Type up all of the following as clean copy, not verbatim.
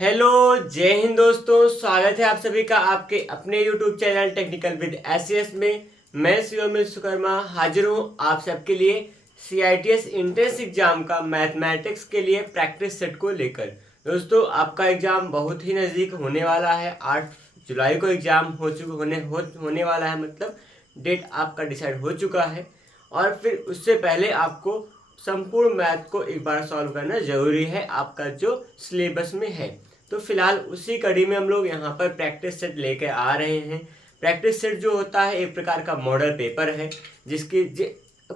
Hello, जय हिंद दोस्तों। स्वागत है आप सभी का आपके अपने YouTube channel technical with SS में। मैं शिवम विश्वकर्मा हाजिर हूँ आप सबके लिए सीआईटीएस एंट्रेंस एग्जाम का मैथमेटिक्स के लिए प्रैक्टिस सेट को लेकर। दोस्तों, आपका एग्जाम बहुत ही नज़दीक होने वाला है। 8 जुलाई को एग्जाम होने वाला है, मतलब डेट आपका डिसाइड हो चुका है। और फिर उससे पहले आपको संपूर्ण मैथ को एक बार सॉल्व करना जरूरी है, आपका जो सिलेबस में है। तो फिलहाल उसी कड़ी में हम लोग यहाँ पर प्रैक्टिस सेट लेके आ रहे हैं। प्रैक्टिस सेट जो होता है एक प्रकार का मॉडल पेपर है, जिसकी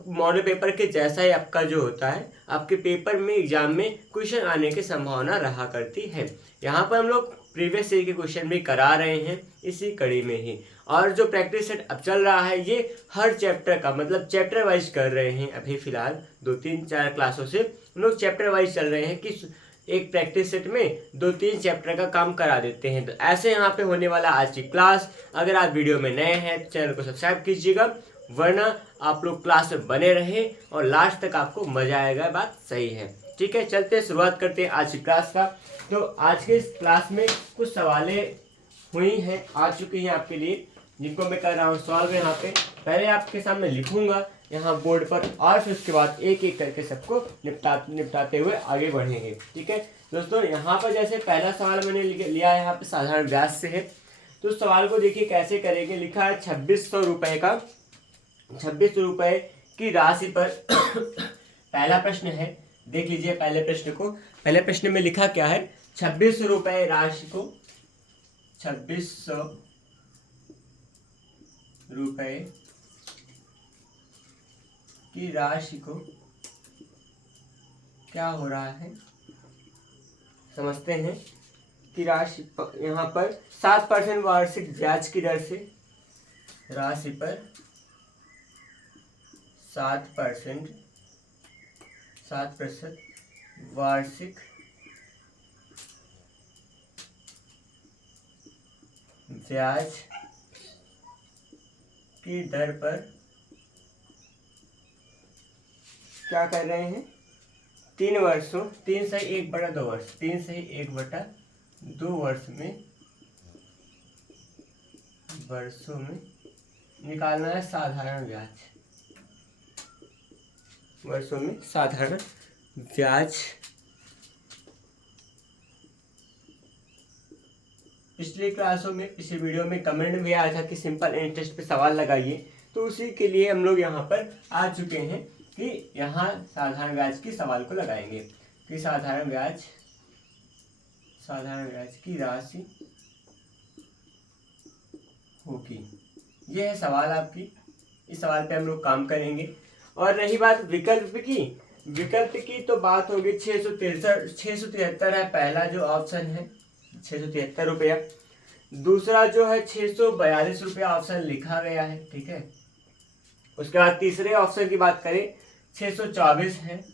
मॉडल पेपर के जैसा ही आपका जो होता है, आपके पेपर में एग्जाम में क्वेश्चन आने की संभावना रहा करती है। यहाँ पर हम लोग प्रीवियस ईयर के क्वेश्चन भी करा रहे हैं इसी कड़ी में ही। और जो प्रैक्टिस सेट अब चल रहा है ये हर चैप्टर का, मतलब चैप्टर वाइज कर रहे हैं। अभी फिलहाल 2-3-4 क्लासों से हम लोग चैप्टर वाइज चल रहे हैं कि एक प्रैक्टिस सेट में 2-3 चैप्टर का काम करा देते हैं। तो ऐसे यहाँ पे होने वाला आज की क्लास। अगर आप वीडियो में नए हैं तो चैनल को सब्सक्राइब कीजिएगा, वरना आप लोग क्लास में बने रहें और लास्ट तक आपको मजा आएगा। बात सही है, ठीक है। चलते हैं, शुरुआत करते हैं आज की क्लास का। तो आज के इस क्लास में कुछ सवालें हुई हैं, आ चुकी हैं आपके लिए, जिनको मैं कर रहा हूँ सॉल्व। यहाँ पे पहले आपके सामने लिखूंगा यहाँ बोर्ड पर, और फिर उसके बाद एक एक करके सबको निपटाते हुए आगे बढ़ेंगे, ठीक है दोस्तों। यहाँ पर जैसे पहला सवाल मैंने लिया है, यहाँ पे साधारण ब्याज से है। तो उस सवाल को देखिए कैसे करेंगे। लिखा है 2600 रुपये का, 2600 रुपये की राशि पर पहला प्रश्न है, देख लीजिए पहले प्रश्न को। पहले प्रश्न में लिखा क्या है, 2600 रुपये राशि को, 2600 रुपये की राशि को क्या हो रहा है, समझते हैं कि राशि यहाँ पर 7% वार्षिक ब्याज की दर से राशि पर 7% वार्षिक ब्याज की दर पर क्या कर रहे हैं, 3 वर्षों, 3 से 1/2 वर्ष, 3 से 1/2 वर्षों में निकालना है साधारण ब्याज, वर्षों में साधारण ब्याज। पिछली क्लासों में, पिछले वीडियो में कमेंट भी आया था कि सिंपल इंटरेस्ट पे सवाल लगाइए, तो उसी के लिए हम लोग यहाँ पर आ चुके हैं कि यहाँ साधारण ब्याज की सवाल को लगाएंगे कि साधारण ब्याज की राशि होगी। यह है सवाल आपकी, इस सवाल पे हम लोग काम करेंगे। और रही बात विकल्प की तो बात होगी 673 है पहला जो ऑप्शन है, 673 रुपया। दूसरा जो है 642 रुपया ऑप्शन लिखा गया है, ठीक है। उसके बाद तीसरे ऑप्शन की बात करें 624 है,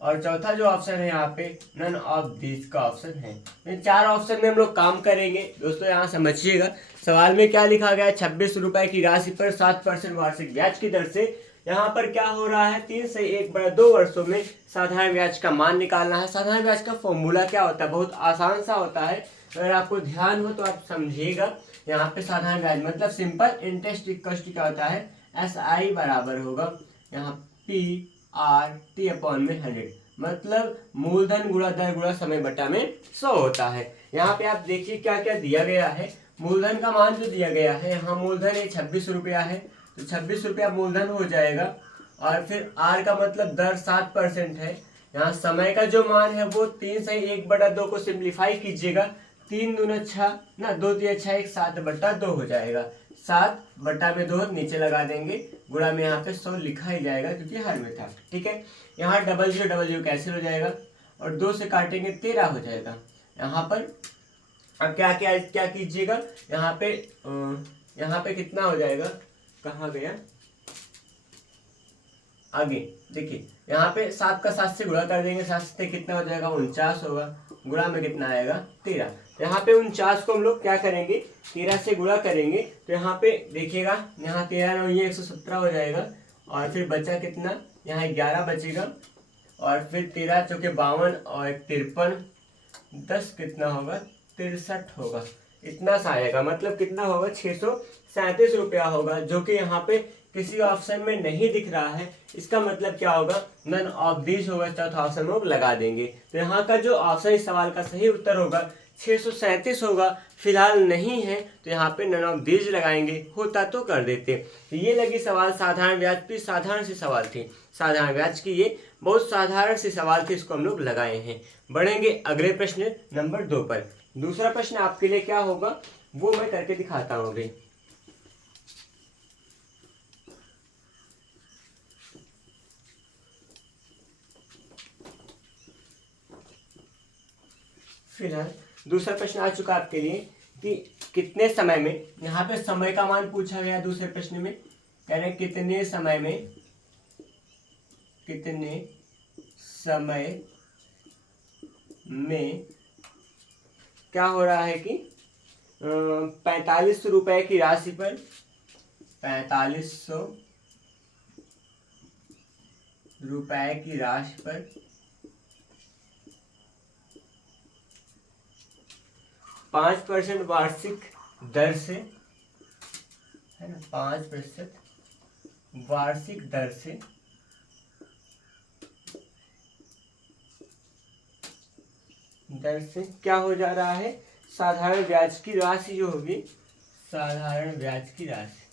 और चौथा जो ऑप्शन है यहाँ पे नन ऑफ दिस का ऑप्शन है। इन 4 ऑप्शन में हम लोग काम करेंगे दोस्तों। यहाँ समझिएगा सवाल में क्या लिखा गया है, 26 रुपए की राशि पर 7% वार्षिक ब्याज की दर से यहाँ पर क्या हो रहा है, 3 से 1/2 वर्षों में साधारण ब्याज का मान निकालना है। साधारण ब्याज का फॉर्मूला क्या होता है, बहुत आसान सा होता है, अगर आपको ध्यान हो तो आप समझिएगा। यहाँ पे साधारण ब्याज मतलब सिंपल इंटरेस्ट इक्वल टू क्या होता है, SI बराबर होगा यहाँ PRT/100, मतलब मूलधन गुणा दर गुणा समय बटा में 100 होता है। यहाँ पे आप देखिए क्या क्या दिया गया है। मूलधन का मान जो दिया गया है, यहाँ मूलधन ये 26 रुपया है, तो 26 रुपया मूलधन हो जाएगा। और फिर R का मतलब दर 7% है। यहाँ समय का जो मान है वो 3 से 1/2 को सिंप्लीफाई कीजिएगा, 3 दूना 6 ना, 2 3 6 1 7/2 हो जाएगा। 7/2 नीचे लगा देंगे, गुणा में यहाँ पे 100 लिखा ही जाएगा क्योंकि हर में था, ठीक है। यहाँ 00 कैंसिल हो जाएगा और 2 से काटेंगे 13 हो जाएगा। यहाँ पर अब क्या कीजिएगा, यहाँ पे कितना हो जाएगा, कहाँ गया, आगे देखिए। यहाँ पे 7 का 7 से गुणा कर देंगे, 7 से कितना हो जाएगा, 49 होगा, गुणा में कितना आएगा, 13। यहाँ पे 49 को हम लोग क्या करेंगे, 13 से गुणा करेंगे, तो यहाँ पे देखिएगा, यहाँ 13 9 117 हो जाएगा। और फिर बचा कितना, यहाँ 11 बचेगा, और फिर 13 चौके 52 और 53, 10 कितना होगा, 63 होगा, इतना सा आएगा। मतलब कितना होगा, 637 रुपया होगा, जो कि यहाँ पे किसी ऑप्शन में नहीं दिख रहा है। इसका मतलब क्या होगा, नन ऑफ दीज होगा, चौथा ऑप्शन में वो लगा देंगे। तो यहाँ का जो ऑप्शन इस सवाल का सही उत्तर होगा 637 होगा। फिलहाल नहीं है तो यहाँ पे नन ऑफ दीज लगाएंगे, होता तो कर देते। तो ये लगी सवाल साधारण ब्याज की, साधारण सी सवाल थी, साधारण ब्याज की ये बहुत साधारण सी सवाल थी, इसको हम लोग लगाए हैं। बढ़ेंगे अगले प्रश्न नंबर 2 पर। दूसरा प्रश्न आपके लिए क्या होगा वो मैं करके दिखाता हूँ अभी। फिलहाल दूसरा प्रश्न आ चुका आपके लिए कि कितने समय में, यहाँ पे समय का मान पूछा गया दूसरे प्रश्न में, कह रहे कितने समय में, कितने समय में क्या हो रहा है कि 45 रुपए की राशि पर, 4500 रुपए की राशि पर 5% वार्षिक दर से, है ना, 5% वार्षिक दर से क्या हो जा रहा है, साधारण ब्याज की राशि जो होगी, साधारण ब्याज की राशि,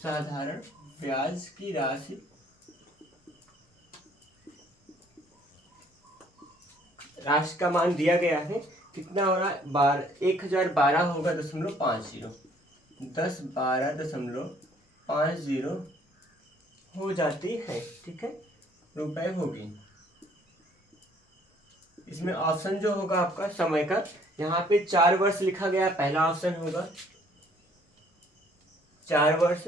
साधारण ब्याज की राशि का मान दिया गया है। कितना हो रहा है, 1012 होगा 0.50, 1012.50 हो जाती है, ठीक है, रुपए होगी। इसमें ऑप्शन जो होगा आपका समय का, यहाँ पे 4 वर्ष लिखा गया, पहला ऑप्शन होगा 4 वर्ष,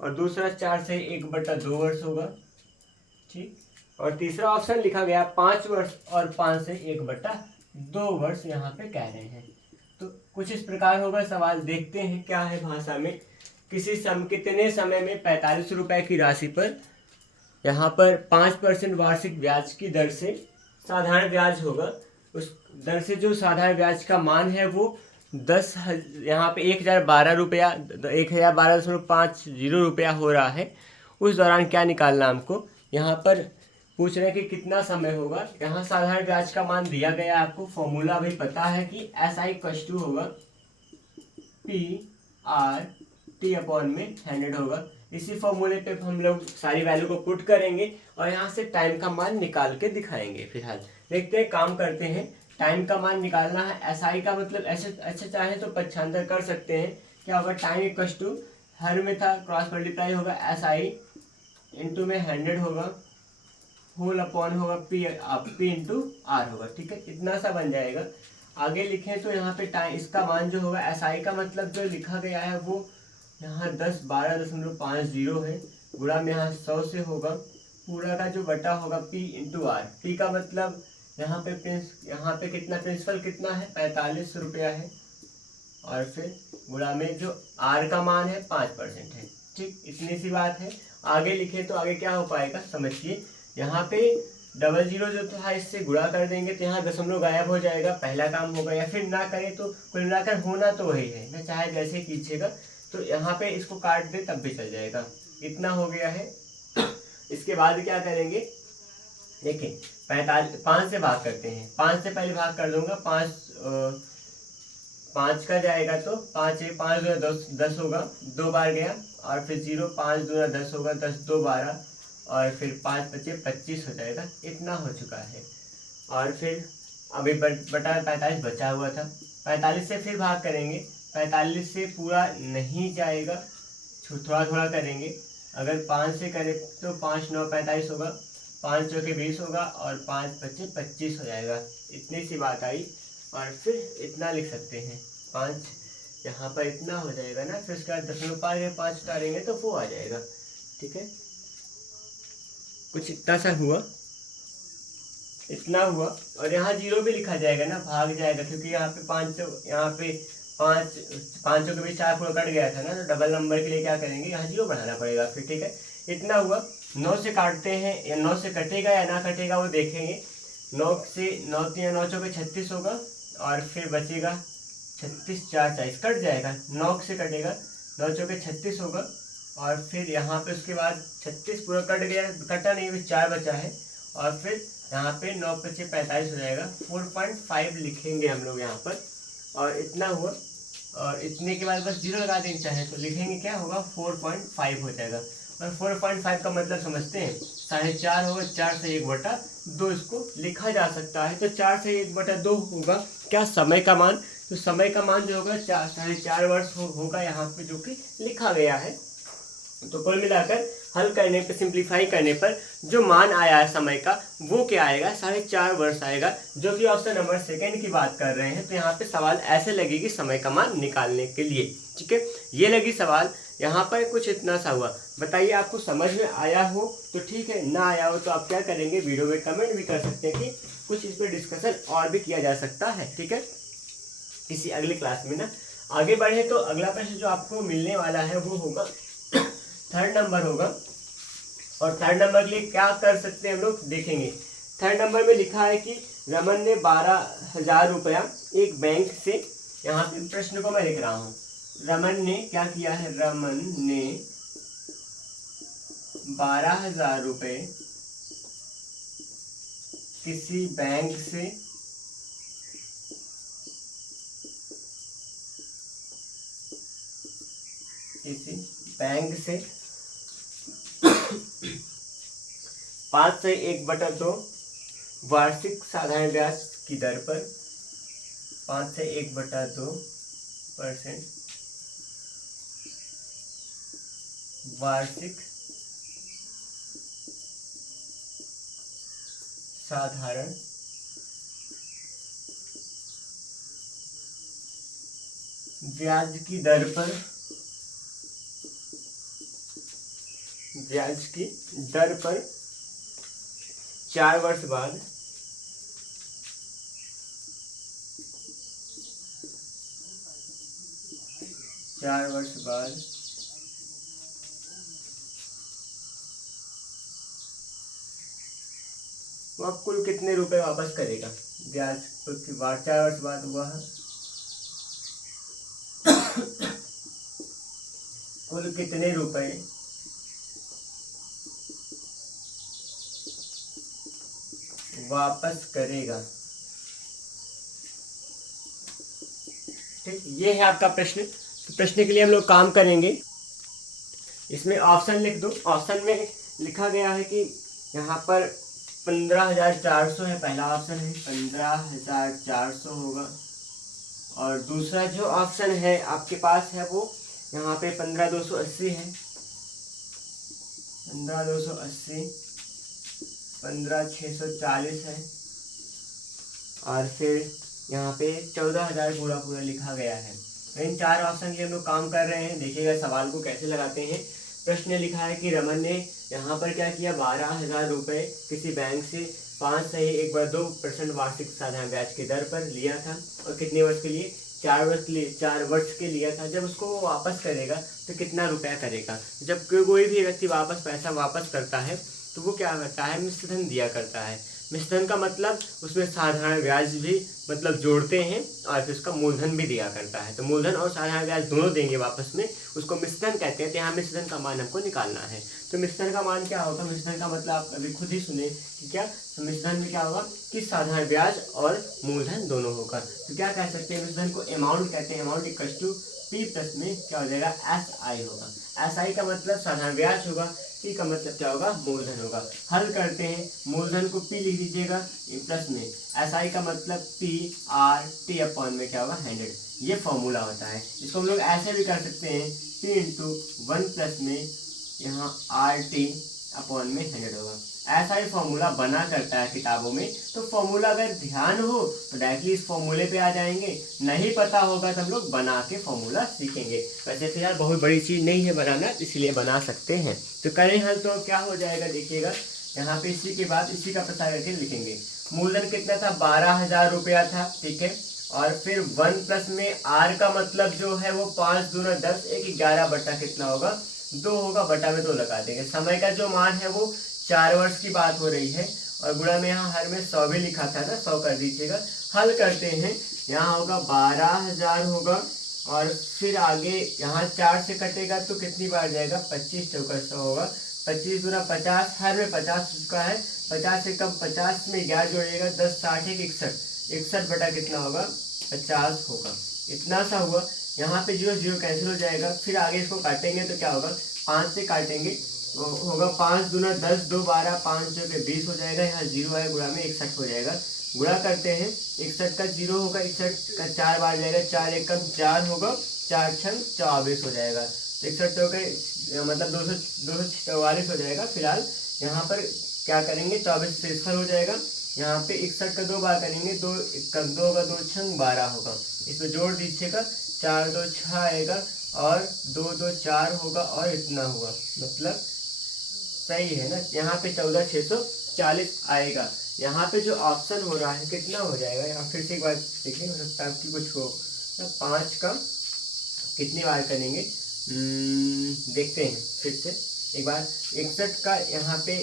और दूसरा 4 से 1/2 वर्ष होगा, ठीक। और तीसरा ऑप्शन लिखा गया 5 वर्ष और 5 से 1/2 वर्ष यहाँ पे कह रहे हैं। तो कुछ इस प्रकार होगा सवाल, देखते हैं क्या है भाषा में। कितने समय में 45 रुपए की राशि पर यहाँ पर 5% वार्षिक ब्याज की दर से साधारण ब्याज होगा, उस दर से जो साधारण ब्याज का मान है वो 10, यहाँ पे 1012 रुपया, 1012.50 रुपया हो रहा है। उस दौरान क्या निकालना हमको, यहाँ पर पूछ रहे हैं कि कितना समय होगा। यहाँ साधारण ब्याज का मान दिया गया, आपको फॉर्मूला भी पता है कि SI होगा PR/T/100 होगा। इसी फॉर्मूले पे हम लोग सारी वैल्यू को पुट करेंगे और यहाँ से टाइम का मान निकाल के दिखाएंगे। फिलहाल देखते हैं, काम करते हैं। टाइम का मान निकालना है, SI का मतलब ऐसे चाहे तो पक्षांतर कर सकते हैं। क्या होगा, टाइम हर में था, क्रॉस मल्टीप्लाई होगा, SI इंटू में 100 होगा, होल अपॉन होगा P इंटू R होगा, ठीक है, इतना सा बन जाएगा। आगे लिखें तो यहाँ पे टाइम, इसका मान जो होगा SI का मतलब जो लिखा गया है वो यहाँ 1012.50 है, गुणा में यहाँ 100 से होगा, पूरा का जो बटा होगा P इंटू R। P का मतलब यहाँ पे कितना, प्रिंसिपल कितना है, 45 रुपया है, और फिर गुणा में जो R का मान है 5% है, ठीक, इतनी सी बात है। आगे लिखे तो आगे क्या हो पाएगा समझिए, यहाँ पे 00 जो था इससे गुणा कर देंगे तो यहाँ दशमलव गायब हो जाएगा, पहला काम होगा। या फिर ना करें तो कुल मिलाकर होना तो वही है ना, चाहे जैसे कीजिएगा, तो यहाँ पे इसको काट दे तब भी चल जाएगा। इतना हो गया है। इसके बाद क्या करेंगे, देखिए 5 से भाग करते हैं, 5 से पहले भाग कर दूंगा, 5 का जाएगा तो 5 2 10 होगा, 2 बार गया, और फिर 0, 5 2 10 होगा, 10 2 12, और फिर 5 बचे 25 हो जाएगा, इतना हो चुका है। और फिर अभी बटा 45 बचा हुआ था, 45 से फिर भाग करेंगे, 45 से पूरा नहीं जाएगा, थोड़ा थोड़ा करेंगे। अगर 5 से करें तो 5 9 45 होगा, 5 चौके 20 होगा, और 5 बचे 25 हो जाएगा, इतनी सी बात आई। और फिर इतना लिख सकते हैं, 5 यहाँ पर इतना हो जाएगा ना, फिर उसके बाद 0.5 उतारेंगे तो वो आ जाएगा, ठीक है, कुछ इतना सा हुआ, इतना हुआ। और यहाँ 0 भी लिखा जाएगा ना, भाग जाएगा, क्योंकि यहाँ पे 5 5 के बीच 4 पूरा कट गया था ना, तो डबल नंबर के लिए क्या करेंगे, यहाँ 0 बनाना पड़ेगा फिर, ठीक है। इतना हुआ। 9 से काटते हैं या 9 से कटेगा या ना कटेगा वो देखेंगे। 9 से 9 3 9 चौके 36 होगा और फिर बचेगा 36 4 40 कट जाएगा। 9 से कटेगा, 9 चौके 36 होगा और फिर यहाँ पे उसके बाद 36 पूरा कट गया, कटा नहीं, अभी 4 बचा है और फिर यहाँ पे 9 पचे 45 हो जाएगा। 4.5 लिखेंगे हम लोग यहाँ पर और इतना हुआ और इतने के बाद बस जीरो लगा देंगे चाहे तो लिखेंगे क्या होगा 4.5 हो जाएगा। और 4.5 का मतलब समझते हैं 4.5 होगा, 4 से 1/2 इसको लिखा जा सकता है। तो 4 से 1/2 होगा क्या समय का मान। तो समय का मान जो होगा 4.5 वर्ष होगा यहाँ पे जो कि लिखा गया है। तो कुल मिलाकर हल करने पर, सिंप्लीफाई करने पर जो मान आया है समय का वो क्या आएगा 4.5 वर्ष आएगा, जो कि ऑप्शन नंबर सेकंड की बात कर रहे हैं। तो यहाँ पे सवाल ऐसे लगेगी समय का मान निकालने के लिए, ठीक है। ये लगी सवाल, यहाँ पर कुछ इतना सा हुआ। बताइए आपको समझ में आया हो तो ठीक है, ना आया हो तो आप क्या करेंगे, वीडियो में कमेंट भी कर सकते हैं कि कुछ इस पर डिस्कशन और भी किया जा सकता है, ठीक है, किसी अगली क्लास में ना। आगे बढ़े तो अगला प्रश्न जो आपको मिलने वाला है वो होगा 3rd नंबर होगा। और 3rd नंबर के लिए क्या कर सकते हैं हम लोग देखेंगे। 3rd नंबर में लिखा है कि रमन ने 12,000 रुपया एक बैंक से, यहाँ पे प्रश्न को मैं लिख रहा हूँ, रमन ने क्या किया है, रमन ने 12,000 रुपये किसी बैंक से से 5 से 1/2 वार्षिक साधारण ब्याज की दर पर, 5 से 1/2% वार्षिक साधारण ब्याज की दर पर, ब्याज की दर पर 4 वर्ष बाद 4 वर्ष बाद वह कुल कितने रुपए वापस करेगा। ब्याज की बार 4 वर्ष बाद वह कुल कितने रुपए वापस करेगा। ठीक, ये है आपका प्रश्न। तो प्रश्न के लिए हम लोग काम करेंगे, इसमें ऑप्शन लिख दो। ऑप्शन में लिखा गया है कि यहाँ पर 15,400 है, पहला ऑप्शन है 15,400 होगा। और दूसरा जो ऑप्शन है आपके पास है वो यहाँ पे 15,280 है, 15,280, 15,640 है और फिर यहाँ पे 14,000 पूरा लिखा गया है। तो इन 4 ऑप्शन के हम लोग काम कर रहे हैं। देखिएगा सवाल को कैसे लगाते हैं। प्रश्न लिखा है कि रमन ने यहाँ पर क्या किया, 12,000 रुपये किसी बैंक से 5 से 1/2% वार्षिक साधारण ब्याज की दर पर लिया था और कितने वर्ष के लिए, 4 वर्ष के लिए, 4 वर्ष के लिया था। जब उसको वो वापस करेगा तो कितना रुपया करेगा। जब कोई भी व्यक्ति पैसा वापस करता है तो वो क्या करता है, मिश्र धन दिया करता है। मिश्र धन का मतलब उसमें साधारण ब्याज भी मतलब जोड़ते हैं और फिर उसका मूलधन भी दिया करता है। तो मूलधन और साधारण ब्याज दोनों देंगे वापस में, उसको मिश्र धन कहते हैं। तो यहाँ मिश्र धन का मान हमको निकालना है। तो मिश्र धन का मान क्या होगा, मिश्र धन का मतलब आप अभी खुद ही सुने कि क्या, तो मिश्र धन में क्या होगा कि साधारण ब्याज और मूलधन दोनों होगा। तो क्या कह सकते हैं, मिश्र धन को अमाउंट कहते हैं। Amount equals to P plus में क्या हो जाएगा, SI होगा। SI का मतलब साधारण ब्याज होगा, P का मतलब क्या होगा, मूलधन होगा। हल करते हैं, मूलधन को P लिख दीजिएगा प्लस में, SI का मतलब PRT अपॉन में क्या होगा 100। ये फॉर्मूला होता है। इसको हम लोग ऐसे भी कर सकते हैं, P इंटू 1 प्लस में यहाँ RT अपॉन में 100 होगा। ऐसा ही फॉर्मूला बना करता है किताबों में। तो फॉर्मूला अगर ध्यान हो तो डायरेक्टली इस फॉर्मूले पे आ जाएंगे, नहीं पता होगा तो हम लोग बना के फॉर्मूला सीखेंगे। वैसे तो यार बहुत बड़ी चीज़ नहीं है बनाना, इसलिए बना सकते हैं। तो करें हल तो क्या हो जाएगा, देखिएगा यहाँ पे इसी के बाद इसी का पता करके लिखेंगे। मूलधन कितना था, 12,000 रुपया था, ठीक है। और फिर 1 प्लस में R का मतलब जो है वो 5 दूना 10, 1 11 बटा कितना होगा 2 होगा, बटा में 2 लगा देंगे। समय का जो मान है वो 4 वर्ष की बात हो रही है, और गुणा में यहाँ हर में 100 भी लिखा था ना, 100 कर दीजिएगा। हल करते हैं, यहाँ होगा 12,000 होगा, और फिर आगे यहाँ 4 से कटेगा तो कितनी बार जाएगा, 25 चौका 100 होगा, 25 गुना 50, हर में 50 चुका है, 50 से कम 50 में 11 जोड़िएगा, 10 60 61, 61 बटा कितना होगा, 50 होगा। इतना सा हुआ। यहाँ पे 0 0 कैंसिल हो जाएगा, फिर आगे इसको काटेंगे तो क्या होगा, 5 से काटेंगे होगा 5 दूना 10, 2 12, 5 जो के 20 हो जाएगा, यहाँ 0 है, गुणा में 61 हो जाएगा। गुणा करते हैं, 61 का 0 होगा, 61 का 4 बार जाएगा, 4 एकम 4 होगा, 4 छंग 24 हो जाएगा। 61 चौके मतलब 244 हो जाएगा। फिलहाल यहाँ पर क्या करेंगे, 24 से इसफल हो जाएगा। यहाँ पे 61 का 2 बार करेंगे, 2 एकम 2 होगा, 2 छंग 12 होगा। इसमें जोड़ दीजिएगा, 4 2 6 आएगा, और 2 2 4 होगा, और इतना हुआ, मतलब सही है ना। यहाँ पे 14,640 आएगा। यहाँ पे जो ऑप्शन हो रहा है कितना हो जाएगा, यहाँ फिर से एक बार देखिए, हो सकता है कि कुछ हो। 5 का कितनी बार करेंगे, देखते हैं फिर से एक बार। 61 का यहाँ पे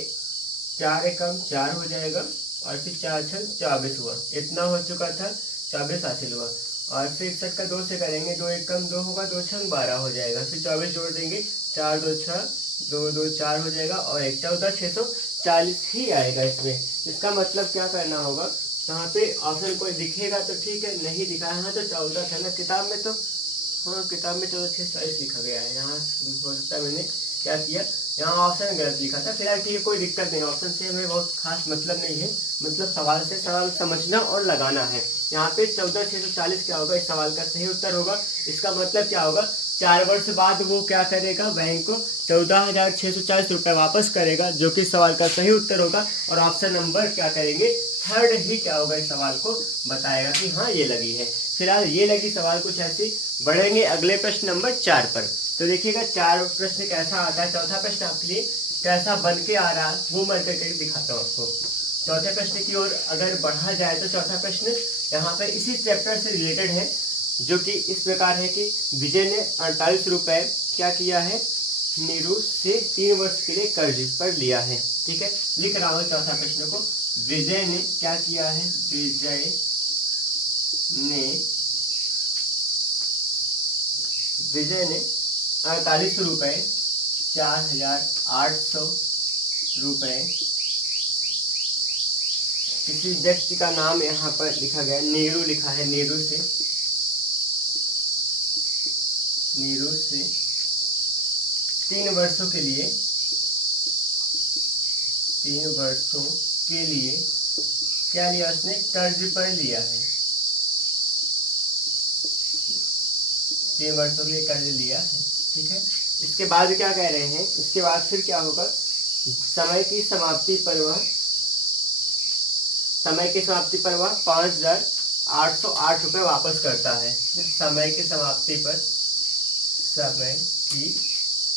4 एकम 4 हो जाएगा, और फिर 4 छंग 24 हुआ, इतना हो चुका था, 24 हासिल हुआ। और फिर 61 का 2 से करेंगे, 2 एकम 2 होगा, 2 छंग 12 हो जाएगा, फिर 24 जोड़ देंगे, 4 2 6, 2 2 4 हो जाएगा, और 14,640 ही आएगा इसमें। इसका मतलब क्या करना होगा, यहाँ पे ऑप्शन कोई दिखेगा तो ठीक है, नहीं दिखा है, हाँ तो 14 था ना किताब में, तो हाँ किताब में 14,640 लिखा गया है। यहाँ हो सकता है मैंने क्या किया, यहाँ ऑप्शन गलत लिखा था। फिलहाल ठीक है, कोई दिक्कत नहीं, ऑप्शन से हमें बहुत खास मतलब नहीं है, मतलब सवाल से सवाल समझना और लगाना है। यहाँ पे 14,640 क्या होगा, इस सवाल का सही उत्तर होगा। इसका मतलब क्या होगा, 4 वर्ष बाद वो क्या करेगा, बैंक को 14,640 रुपये वापस करेगा, जो कि सवाल का सही उत्तर होगा। और ऑप्शन नंबर क्या करेंगे, थर्ड ही क्या होगा, इस सवाल को बताएगा कि हाँ ये लगी है। फिलहाल ये लगी सवाल कुछ ऐसी। बढ़ेंगे अगले प्रश्न नंबर 4 पर। तो देखिएगा 4 प्रश्न कैसा आता है। चौथा प्रश्न आपके लिए कैसा बन के आ रहा है वो मैं करके दिखाता हूँ आपको। चौथे प्रश्न की ओर अगर बढ़ा जाए तो चौथा प्रश्न यहाँ पे इसी चैप्टर से रिलेटेड है, जो कि इस प्रकार है कि विजय ने 48 रुपये क्या किया है, नीरू से 3 वर्ष के लिए कर्ज पर लिया है। ठीक है, लिख रहा हूँ चौथा प्रश्न को। विजय ने क्या किया है, विजय ने 48 रुपये 4,800 रुपये, किसी व्यक्ति का नाम यहाँ पर लिखा गया, नीरू लिखा है, नीरू से 3 वर्षों के लिए क्या लिया उसने, कर्ज पर लिया है। 3 वर्षों के लिए कर्ज लिया है। ठीक है, इसके बाद क्या कह रहे हैं, इसके बाद फिर क्या होगा, समय की समाप्ति पर वह 5,808 रुपये वापस करता है। समय की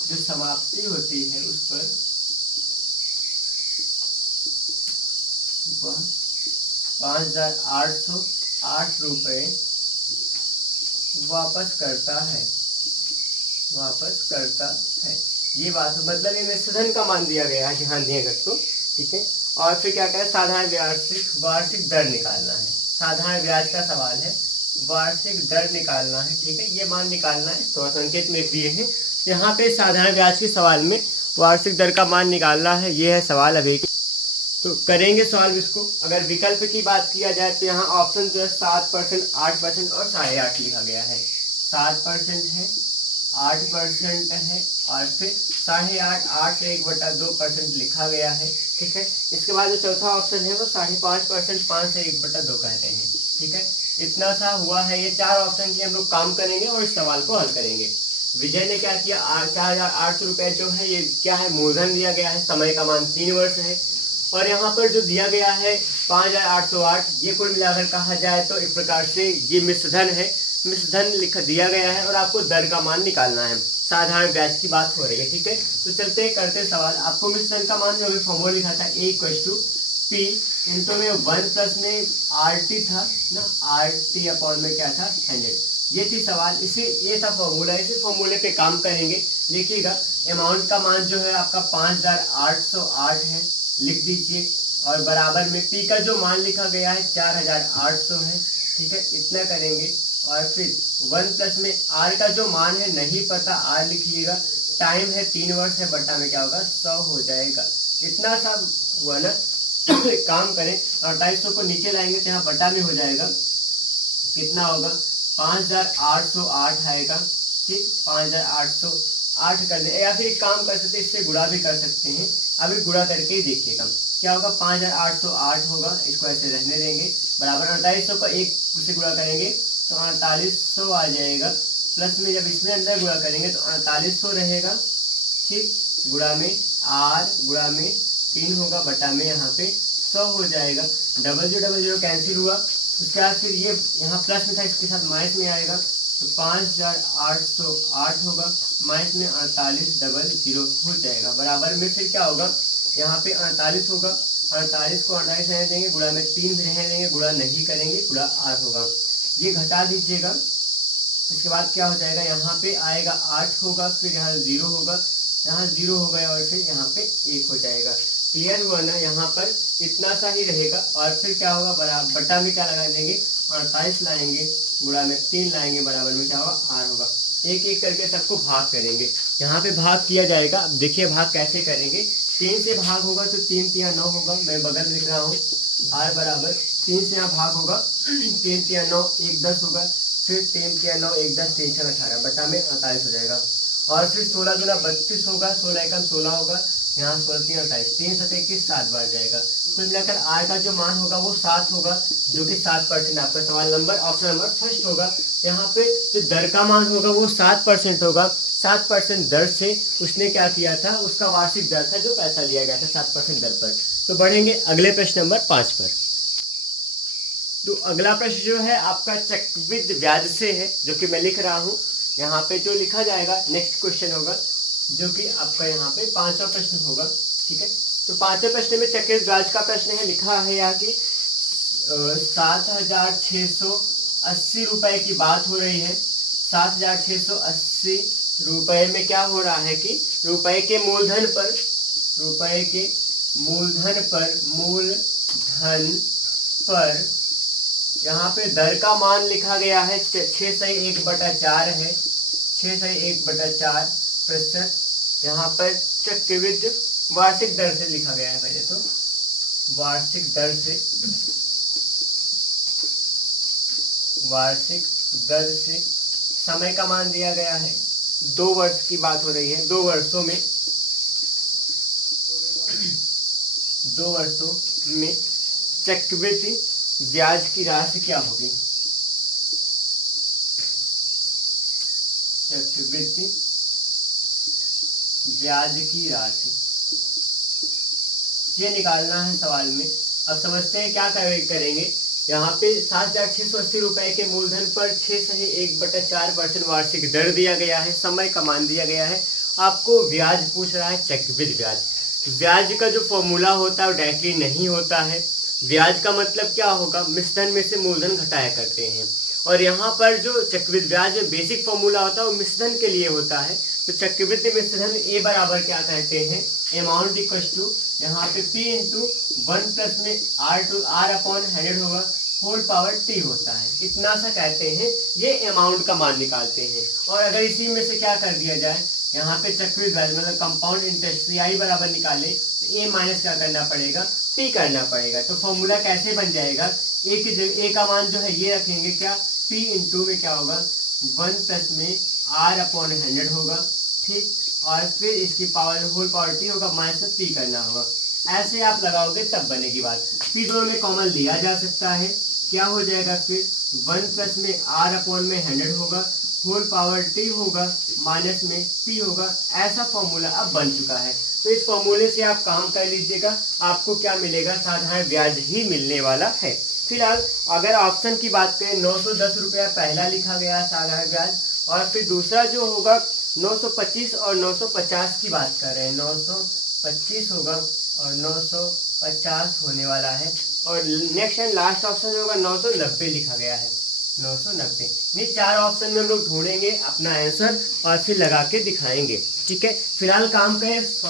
जो समाप्ति होती है उस पर वह 5,808 रुपये वापस करता है। ये बात है, मतलब ये निश्चित का मान दिया गया है, ध्यान दिएगा तो। ठीक है, और फिर क्या करें, साधारण वार्षिक दर निकालना है। साधारण ब्याज का सवाल है, वार्षिक दर निकालना है। ठीक है, ये मान निकालना है, तो संकेत में दिए हैं यहाँ पे। साधारण ब्याज के सवाल में वार्षिक दर का मान निकालना है, ये है सवाल अभी। तो करेंगे सवाल इसको। अगर विकल्प की बात किया जाए तो यहाँ ऑप्शन जो है 7%, 8% और 8.5 लिखा गया है। 7% है, 8% है, और फिर 8.5, 8 से 1/2% लिखा गया है। ठीक है, इसके बाद जो चौथा ऑप्शन है वो 5.5%, 5 से 1/2 कहते हैं। ठीक है, इतना सा हुआ है। ये 4 ऑप्शन के लिए हम लोग काम करेंगे और इस सवाल को हल करेंगे। विजय ने क्या किया, 4,800 रुपये जो है ये क्या है, मूलधन दिया गया है, समय का मान 3 वर्ष है, और यहाँ पर जो दिया गया है 5,808, ये कुल मिलाकर कहा जाए तो एक प्रकार से ये मिश्रधन है, मिश्रधन लिख दिया गया है, और आपको दर का मान निकालना है। साधारण ब्याज की बात हो रही है। ठीक है, तो चलते करते सवाल। आपको मिश्रधन का मान जो अभी फॉर्मूला लिखा था A = P इंटू में 1 प्लस में RT था ना, RT अपॉन में क्या था 100। ये थी सवाल, ये था फॉर्मूला, इसी फॉर्मूले पे काम करेंगे। देखिएगा अमाउंट का मान जो है आपका 5808 है, लिख दीजिए, और बराबर में पी का जो मान लिखा गया है 4800 है, ठीक है, इतना करेंगे। और फिर 1 प्लस में आर का जो मान है नहीं पता, आर लिखिएगा, टाइम है 3 वर्ष है, बटा में क्या होगा 100 हो जाएगा। इतना सा हुआ ना। एक काम करें, 2800 को नीचे लाएंगे तो यहाँ बटा में हो जाएगा, कितना होगा 5808 आएगा, ठीक, 5808 कर दे, या फिर एक काम कर सकते हैं, इससे गुणा भी कर सकते हैं। अभी गुणा करके ही देखिएगा क्या होगा, 5808 होगा, इसको ऐसे रहने देंगे, बराबर 4800 को 1 से गुणा करेंगे तो 4800 आ जाएगा, प्लस में जब इसमें अंदर गुणा करेंगे तो 4800 रहेगा, ठीक, गुणा में आर गुणा में 3 होगा, बटा में यहाँ पे 100 हो जाएगा। डबल जीरो कैंसिल हुआ, उसके बाद फिर ये यहाँ प्लस में था, इसके साथ माइनस में आएगा, तो 5808 होगा, माइनस में 4800 हो जाएगा, बराबर में फिर क्या होगा, यहाँ पे 48 होगा, 48 को 48 रहने देंगे, गुणा में 3 भी रहने देंगे, गुणा नहीं करेंगे, गुणा आर होगा, ये घटा दीजिएगा। इसके बाद क्या हो जाएगा, यहाँ पे आएगा 8 होगा, फिर यहाँ 0 होगा, यहाँ 0 हो गया, और फिर यहाँ पे 1 हो जाएगा। क्लियर हुआ ना, यहाँ पर इतना सा ही रहेगा। और फिर क्या होगा, बराबर बटा में क्या लगा देंगे, 48 लाएंगे, गुणा में 3 लाएंगे, बराबर में क्या होगा आर होगा। एक एक करके सबको भाग करेंगे, यहाँ पे भाग किया जाएगा। अब देखिए भाग कैसे करेंगे, 3 से भाग होगा तो 3 तिया 9 होगा, मैं बगल लिख रहा हूँ, आर बराबर 3 से यहाँ भाग होगा, 3 तिया 9 1 10 होगा, फिर 3 तिया 9 1 10 3 6 18, बटा में 48 हो जाएगा। और फिर 16 दूना 32 होगा, 16 एकम 16 होगा, यहाँ 16 3 28, 3 7 21 7 बार जाएगा। कुल मिलाकर आर का जो मान होगा वो 7 होगा, जो कि 7% आपका सवाल नंबर ऑप्शन नंबर फर्स्ट होगा। यहाँ पे जो दर का मान होगा वो 7% होगा, 7% दर से उसने क्या किया था, उसका वार्षिक दर था जो पैसा लिया गया था 7% दर पर। तो बढ़ेंगे अगले प्रश्न नंबर 5 पर। तो अगला प्रश्न जो है आपका चक्रवृद्धि ब्याज से है, जो कि मैं लिख रहा हूँ। यहाँ पे जो लिखा जाएगा नेक्स्ट क्वेश्चन होगा, जो कि आपका यहाँ पे 5वां प्रश्न होगा, ठीक है। तो 5वें प्रश्न में चक्रवृद्धि ब्याज का प्रश्न है, लिखा है यहाँ की 7680 रुपए की बात हो रही है। 7680 रुपए में क्या हो रहा है कि रुपए के मूलधन यहाँ पे दर का मान लिखा गया है 6/1/4 है, 6/1/4%। यहाँ पर चक्रवृद्धि वार्षिक दर से लिखा गया है, पहले तो वार्षिक दर से समय का मान दिया गया है, 2 वर्ष की बात हो रही है, 2 वर्षों में चक्रवृद्धि ब्याज की राशि क्या होगी, चक्रवृद्धि ब्याज की राशि ये निकालना है सवाल में। अब समझते हैं क्या करेंगे। यहाँ पे 7680 रुपए के मूलधन पर 6/1/4% वार्षिक दर दिया गया है, समय का मान दिया गया है, आपको ब्याज पूछ रहा है चक्रवृद्धि ब्याज। ब्याज का जो फॉर्मूला होता है वो डायरेक्टली नहीं होता है। ब्याज का मतलब क्या होगा, मिश्रण में से मूलधन घटाया करते हैं, और यहाँ पर जो चक्रवृद्धि ब्याज में बेसिक फॉर्मूला होता है वो मिश्रण के लिए होता है। तो चक्रवृद्धि मिश्रण ए बराबर क्या कहते हैं, अमाउंट इक्वल्स टू यहाँ पे P इंटू 1 प्लस में R/100 होगा, होल पावर T होता है, इतना सा कहते हैं। ये अमाउंट का मान निकालते हैं। और अगर इसी में से क्या कर दिया जाए, यहाँ पे चक्रवृद्धि ब्याज मतलब कंपाउंड इंटरेस्ट CI बराबर निकाले तो A माइनस क्या करना पड़ेगा, P करना पड़ेगा। तो फॉर्मूला कैसे बन जाएगा, ए का मान जो है ये रखेंगे क्या, P इंटू में क्या होगा 1 प्लस में R/100 होगा, ठीक, और फिर इसकी पावर होल पावर T होगा, माइनस में P करना होगा। ऐसे आप लगाओगे तब बनेगी बात। P दोनों में कॉमन लिया जा सकता है, क्या हो जाएगा फिर 1 प्लस में R/100 होगा, होल पावर T होगा, माइनस में P होगा। ऐसा फॉर्मूला अब बन चुका है। तो इस फॉर्मूले से आप काम कर लीजिएगा, आपको क्या मिलेगा, साधारण ब्याज ही मिलने वाला है। फिलहाल अगर ऑप्शन की बात करें 910 रुपया पहला लिखा गया साधारण ब्याज, और फिर दूसरा जो होगा 925 और 950 की बात कर रहे हैं, 925 होगा और 950 होने वाला है। और नेक्स्ट एंड लास्ट ऑप्शन होगा 990 लिखा गया है। 990। ये 4 ऑप्शन में हम लोग ढूंढेंगे अपना आंसर और फिर लगा के दिखाएंगे। ठीक है, फिलहाल काम करें, इस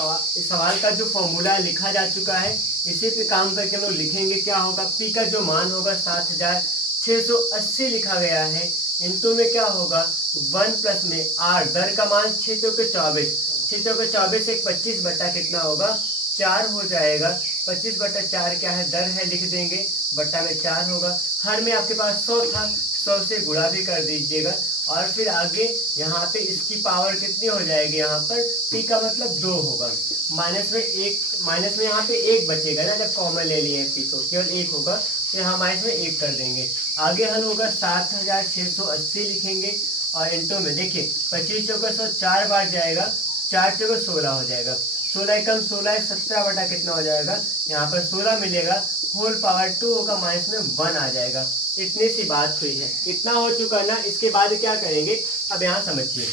सवाल का जो फॉर्मूला लिखा जा चुका है इसी पे काम करके हम लोग लिखेंगे। क्या होगा, पी का जो मान होगा 7680 लिखा गया है, इनटू में क्या होगा 1 प्लस में आर, दर का मान 6 चौके 24, 6 चौके 24 एक 25 बटा कितना होगा 4 हो जाएगा। 25 बटा 4 क्या है, दर है, लिख देंगे, बटा में 4 होगा। हर में आपके पास 100 था, 100 से गुणा भी कर दीजिएगा। और फिर आगे यहाँ पे इसकी पावर कितनी हो जाएगी, यहाँ पर p का मतलब 2 होगा, माइनस में एक, माइनस में यहाँ पे 1 बचेगा ना, जब कॉमन ले लिए p तो केवल 1 होगा, तो यहाँ माइनस में 1 कर देंगे। आगे हल होगा 7680 लिखेंगे और इंटू में देखिए 25 चौका 100 4 बार जाएगा, 4 चौका 16 हो जाएगा, 16 कम 16 17 बटा कितना हो जाएगा, यहाँ पर 16 मिलेगा, होल पावर 2 होगा, माइनस में 1 आ जाएगा। इतनी सी बात हुई है, इतना हो चुका ना। इसके बाद क्या करेंगे, अब यहाँ समझिए,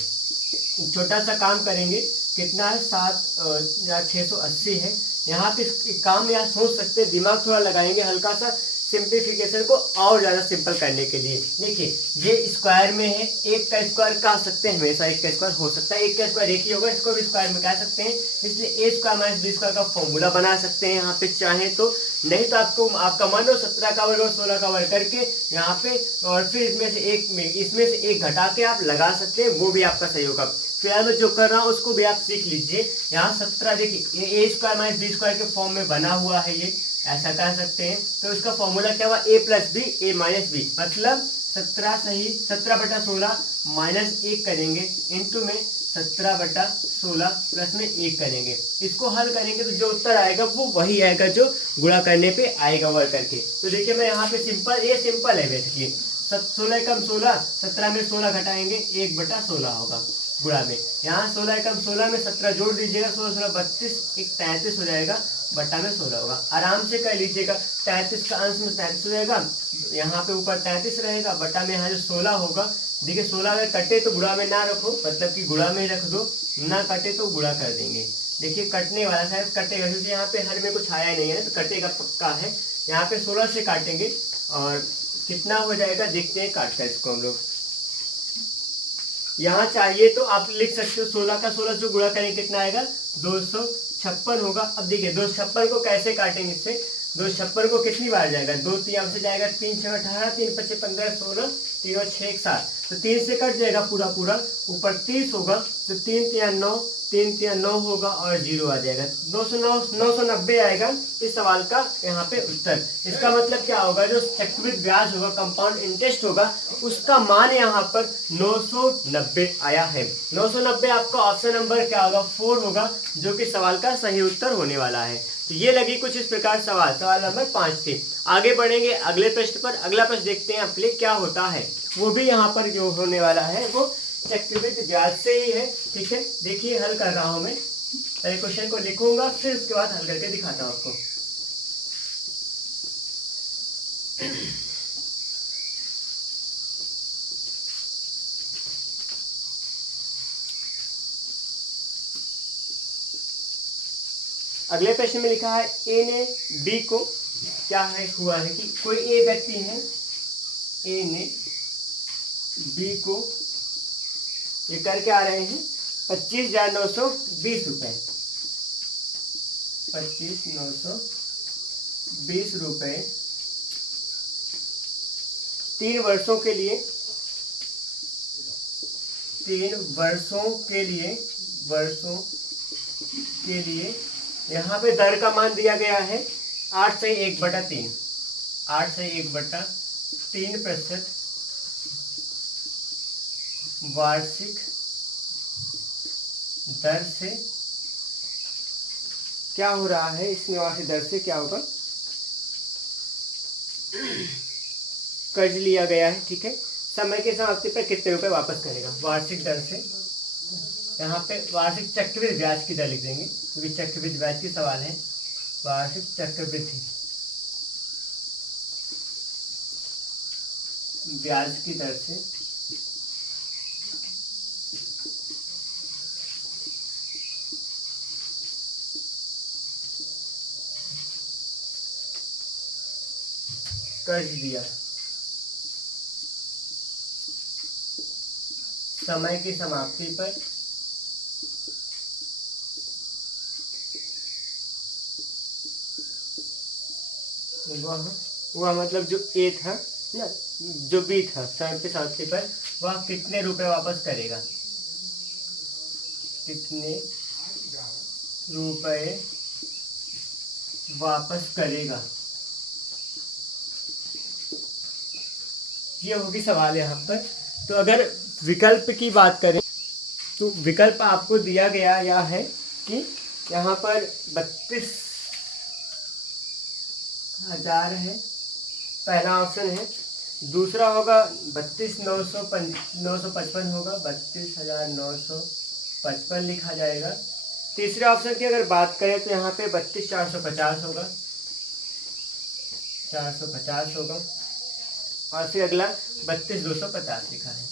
छोटा सा काम करेंगे, कितना है 7680 है। यहाँ पे काम यहाँ सोच सकते हैं, दिमाग थोड़ा लगाएंगे हल्का सा सिंप्लीफिकेशन को और ज़्यादा सिंपल करने के लिए। देखिए ये स्क्वायर में है, एक का स्क्वायर कह सकते हैं, हमेशा एक का स्क्वायर हो सकता है, एक का स्क्वायर एक ही होगा, इसको भी स्क्वायर में कह सकते हैं, इसलिए ए स्क्वायर माइनस बी स्क्वायर का फॉर्मूला बना सकते हैं यहाँ पे चाहें तो। नहीं तो आपको आपका मन हो 17 का वर्ग और 16 का वर्ग करके यहाँ पे, और फिर इसमें से एक घटा के आप लगा सकते हैं, वो भी आपका सही होगा। फिलहाल मैं जो कर रहा हूँ उसको भी आप सीख लीजिए। यहाँ 17 देखिए ए स्क्वायर माइनस बी स्क्वायर के फॉर्म में बना हुआ है, ये ऐसा कह सकते हैं। तो इसका फॉर्मूला क्या हुआ, ए प्लस बी, ए माइनस बी, मतलब 17 सही 17 बटा 16 माइनस 1 करेंगे, इंटू में 17 बटा 16 प्लस में 1 करेंगे। इसको हल करेंगे तो जो उत्तर आएगा वो वही आएगा जो गुणा करने पे आएगा वर्ग करके। तो देखिए मैं यहाँ पे सिंपल, ये सिंपल है बेसिकली, 16 कम 16, 17 में 16 घटाएंगे, 1 बटा 16 होगा गुणा में, यहाँ 16 कम 16 में 17 जोड़ दीजिएगा, 16 16 32, एक 33 हो जाएगा, बटा में 16 होगा। आराम से कर लीजिएगा, 33 का अंश में 33 हो जाएगा, यहाँ पे ऊपर 33 रहेगा, बटा में यहाँ जो 16 होगा। देखिए 16 अगर कटे तो गुणा में ना रखो, मतलब कि गुणा में रख दो, ना कटे तो गुणा कर देंगे। देखिए कटने वाला शायद कटेगा, क्योंकि यहाँ पे हर में कुछ आया नहीं है, तो कटेगा पक्का है। यहाँ पे 16 से काटेंगे और कितना हो जाएगा देखते हैं काट कर इसको हम लोग। यहाँ चाहिए तो आप लिख सकते हो 16 का 16 जो गुणा करेंगे कितना आएगा 256 होगा। अब देखिए 256 को कैसे काटेंगे, इससे 256 को कितनी बार जाएगा, 2 3 से जाएगा, 3 6 18, 3 5 15 16, 3 और 6 7, तो 3 से कट जाएगा पूरा पूरा, ऊपर 30 होगा, तो 3 3 9, 3 3 9 होगा और 0 आ जाएगा, 990 आएगा इस सवाल का यहाँ पे उत्तर। इसका मतलब क्या होगा, जो चक्रवृद्धि ब्याज होगा, कंपाउंड इंटरेस्ट होगा, उसका मान यहाँ पर 990 आया है। 990 आपका ऑप्शन नंबर क्या होगा 4 होगा, जो कि सवाल का सही उत्तर होने वाला है। तो ये लगी कुछ इस प्रकार सवाल नंबर 5 थी। आगे बढ़ेंगे अगले प्रश्न पर। अगला प्रश्न देखते हैं आपके लिए क्या होता है, वो भी यहाँ पर जो होने वाला है वो चक्रवृद्धि ब्याज से ही है। ठीक है, देखिए हल कर रहा हूं मैं, पहले क्वेश्चन को लिखूंगा फिर उसके बाद हल करके दिखाता हूं आपको। अगले प्रश्न में लिखा है ए ने बी को, क्या है हुआ है कि कोई ए व्यक्ति है, ए ने बी को ये करके आ रहे हैं 25,920 रुपए, 25,920 रुपए 3 वर्षों के लिए, 3 वर्षों के लिए यहाँ पे दर का मान दिया गया है 8 से 1/3, 8 से 1/3% वार्षिक दर से। क्या हो रहा है इसमें, वार्षिक दर से क्या होगा, कर्ज लिया गया है। ठीक है, समय के समाप्ति पर कितने रुपए वापस करेगा, वार्षिक दर से। यहाँ पे वार्षिक चक्रवृद्धि ब्याज की दर लिख देंगे, क्योंकि चक्रवृद्धि ब्याज की सवाल है। वार्षिक चक्रवृद्धि ब्याज की दर से कर्ज दिया, समय की समाप्ति पर वह मतलब जो ए था ना, जो बी था समय की समाप्ति पर, वह कितने रुपए वापस करेगा, कितने रुपए वापस करेगा, ये होगी सवाल यहाँ पर। तो अगर विकल्प की बात करें तो विकल्प आपको दिया गया या है कि यहाँ पर 32,000 है, पहला ऑप्शन है। दूसरा होगा 32,955 होगा, 32,955 लिखा जाएगा। तीसरे ऑप्शन की अगर बात करें तो यहाँ पे 32,450 होगा, 450 होगा, और फिर अगला 32,250 लिखा है।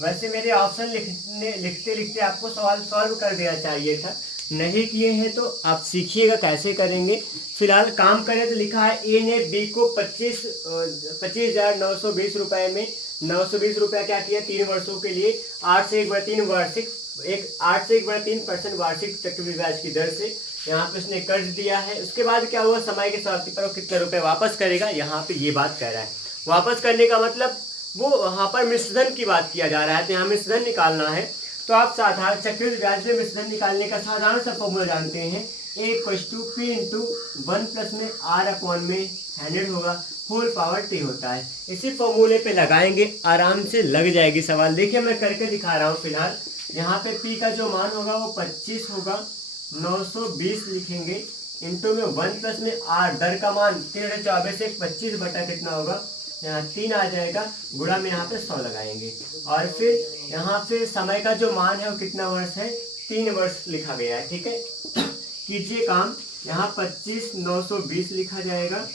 वैसे मेरे ऑप्शन लिखते लिखते आपको सवाल सॉल्व कर देना चाहिए था, नहीं किए हैं तो आप सीखिएगा कैसे करेंगे। फिलहाल काम करें तो लिखा है ए ने बी को 25,920 रुपये में 920 रुपया क्या किया 3 वर्षों के लिए 8 से 1/3 वार्षिक 1/3% वार्षिक चक्रवृद्धि ब्याज की दर से यहाँ पे उसने कर्ज दिया है। उसके बाद क्या हुआ, समय के समाप्ति पर वो कितने रुपए वापस करेगा, यहाँ पे ये बात कह रहा है। वापस करने का मतलब वो वहाँ पर मिश्रधन की बात किया जा रहा है, तो यहाँ मिश्रधन निकालना है। तो आप साधारण चक्रवृद्धि ब्याज में मिश्रधन निकालने का साधारण सा फॉर्मूला जानते हैं, A = P × 1 + में R/100 होगा, होल पावर T होता है। इसी फॉर्मूले पे लगाएंगे, आराम से लग जाएगी सवाल। देखिए मैं करके दिखा रहा हूँ। फिलहाल यहाँ पे P का जो मान होगा वो 25 होगा, 920 लिखेंगे, इंटू में 1 + में R, दर का मान 324 से 25 बटा कितना होगा, यहाँ 3 आ जाएगा, गुणा में यहाँ पे 100 लगाएंगे। और फिर यहाँ पे समय का जो मान है वो कितना वर्ष है, 3 वर्ष लिखा गया है। ठीक है, कीजिए काम। यहाँ 25,920 लिखा जाएगा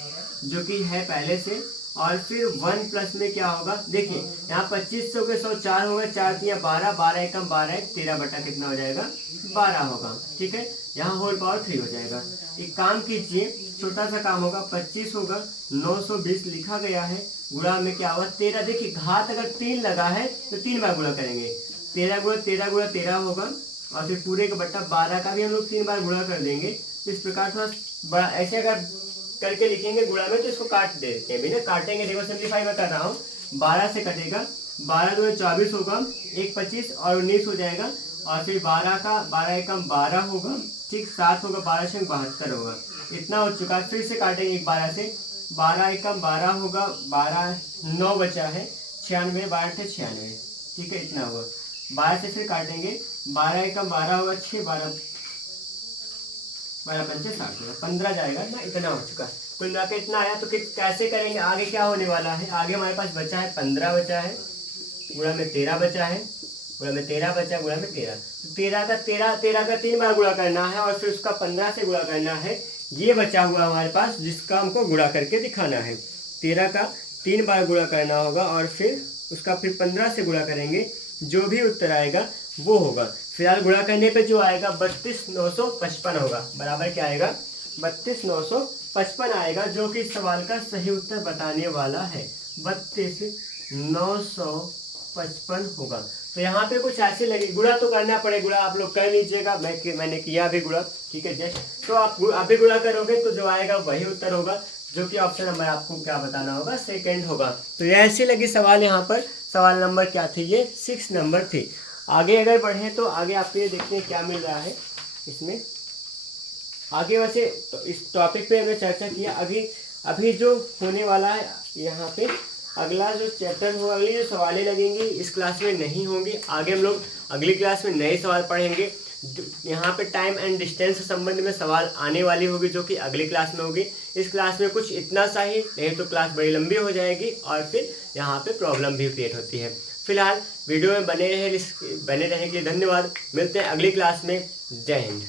जो कि है पहले से, और फिर 1 + में क्या होगा, देखिए यहाँ 2500 के 100 4 होगा, 4 × 12, 12 एकम 12, 13 बटा कितना हो जाएगा 12 होगा। ठीक है, यहाँ होल पावर 3 हो जाएगा। एक काम कीजिए, छोटा सा काम होगा, 25 होगा, 920 लिखा गया है, गुणा में क्या होगा 13। देखिए घात अगर 3 लगा है तो 3 बार गुणा करेंगे, 13 × 13 × 13 होगा, और फिर पूरे का बटा 12 का भी हम लोग 3 बार गुणा कर देंगे। तो इस प्रकार थोड़ा बड़ा ऐसे अगर करके लिखेंगे गुणा में तो इसको काट देते हैं, बिना काटेंगे। देखो सिंप्लीफाई मैं कर रहा हूँ, 12 से कटेगा, 12 × 24 होगा, 1 25 और 19 हो जाएगा, और फिर 12 का 12 एकम 12 होगा, ठीक 7 होगा, 12 से 72 होगा, इतना हो चुका है। फिर से काटेंगे 12 से, 12 एकम 12 होगा, 12 9 बचा है, 96, 12 × 96, ठीक है इतना होगा। 12 से फिर काटेंगे, 12 एकम 12 होगा, 6 12 12 5 60 होगा, 15 जाएगा ना, इतना हो चुका है। कुल मिला के इतना आया। तो कैसे करेंगे, आगे क्या होने वाला है, आगे हमारे पास बचा है 15 बचा है, गुणा में 13 बचा है, गुणा में 13 बचा, गुणा में 13, तो 13 का 3 बार गुणा करना है, और फिर उसका 15 से गुणा करना है। ये बचा हुआ हमारे पास जिसका हमको गुणा करके दिखाना है, 13 का 3 बार गुणा करना होगा, और फिर उसका फिर 15 से गुणा करेंगे, जो भी उत्तर आएगा वो होगा। फिलहाल गुणा करने पे जो आएगा 32,955 होगा, बराबर क्या आएगा 32,955 आएगा, जो कि इस सवाल का सही उत्तर बताने वाला है, 32,955 होगा। तो यहाँ पे कुछ ऐसे लगे, गुणा तो करना पड़ेगा, गुणा आप लोग कर लीजिएगा, मैंने किया भी गुणा, ठीक है जस्ट। तो आप भी गुणा करोगे तो जो आएगा वही उत्तर होगा, जो कि ऑप्शन नंबर आपको क्या बताना होगा, सेकंड होगा। तो ये ऐसे लगी सवाल। यहाँ पर सवाल नंबर क्या थे, ये 6 नंबर थी। आगे अगर बढ़े तो आगे आपको ये देखते हैं क्या मिल रहा है इसमें आगे। वैसे तो इस टॉपिक पे हमने चर्चा किया। अभी जो होने वाला है यहाँ पे अगला जो चैप्टर होगा, अगली जो सवालें लगेंगी इस क्लास में नहीं होंगी। आगे हम लोग अगली क्लास में नए सवाल पढ़ेंगे। यहाँ पे टाइम एंड डिस्टेंस से संबंध में सवाल आने वाली होगी, जो कि अगली क्लास में होगी। इस क्लास में कुछ इतना सा ही, नहीं तो क्लास बड़ी लंबी हो जाएगी और फिर यहाँ पे प्रॉब्लम भी क्रिएट होती है। फिलहाल वीडियो में बने रहने के लिए धन्यवाद। मिलते हैं अगली क्लास में। जय हिंद।